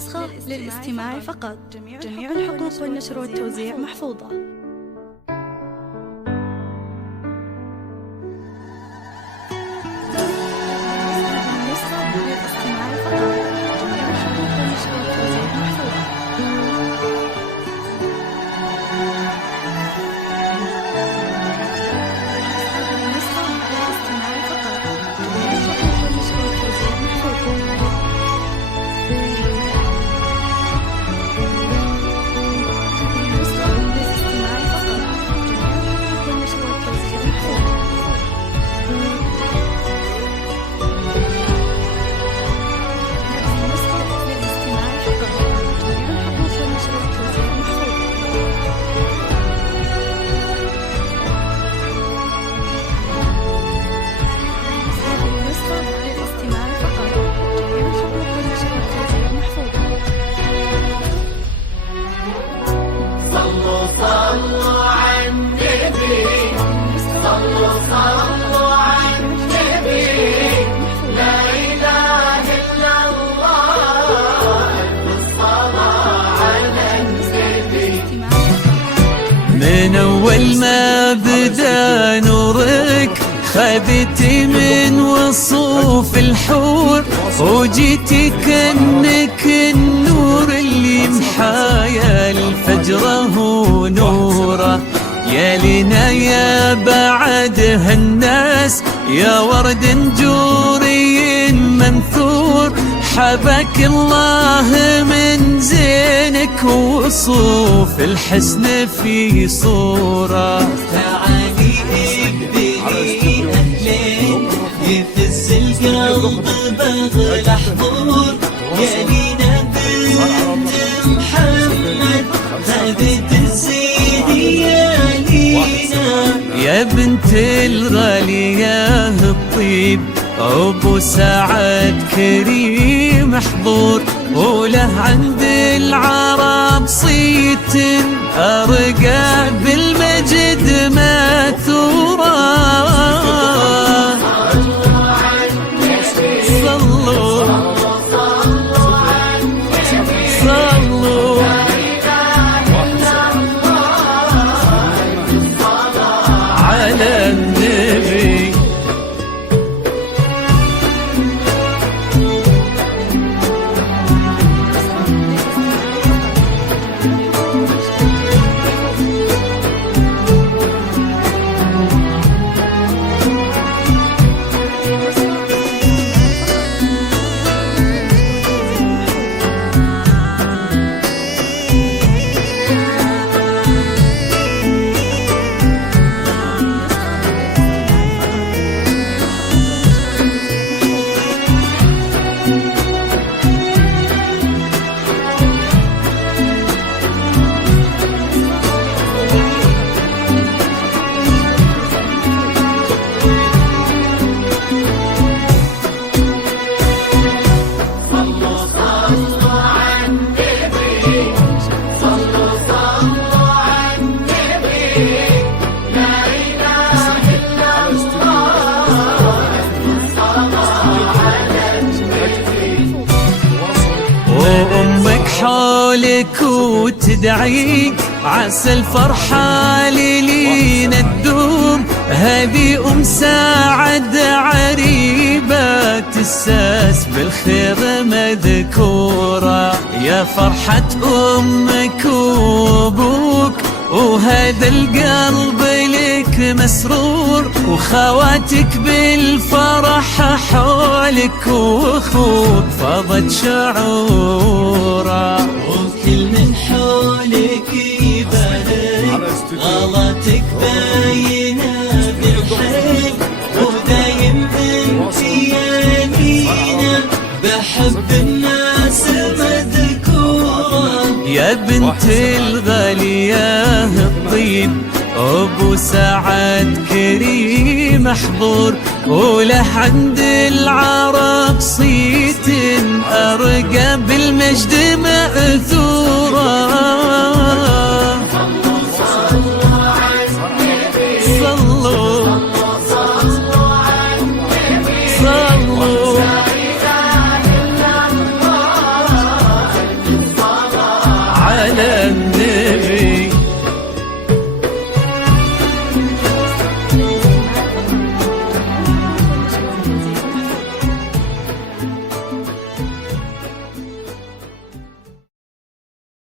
النسخة للاستماع فقط. جميع الحقوق والنشر والتوزيع محفوظة. من أول ما بدا نورك خذتي من وصوف الحور، وجيتي كأنك النور اللي محايا الفجر هو نوره. يا لنا يا بعدها الناس يا ورد نجوري منثور، حبك الله من زينك وصوف الحسن في صورة. تعالي ابدلي أهلين يفز القلب بغلى حضور، يا لينا بنت محمد هذه الزيد يا لينا. يا بنت الغالية الطيب أبو سعد كريم حضور، وله عند العرب صيت أرقى بالمجد ماثورة. صلوا صلوا على النبي. وأمك حولك وتدعي عسى الفرحة لينا تدوم، هذه أم سعد عريبة الساس بالخير مذكورة. يا فرحة أمك وأبوك وهذا القلب لك مسرور، وخواتك بالفرح حولك واخوك فضت شعورا. وكل من حولك يبارك غلطك باينة بالحب، ودايم انت يا لينا بحب الناس مذكورة. يا بنت الغالية الطيب أبو سعد كريم حضور، وله عند العرب صيت أرقى بالمجد مأثورة.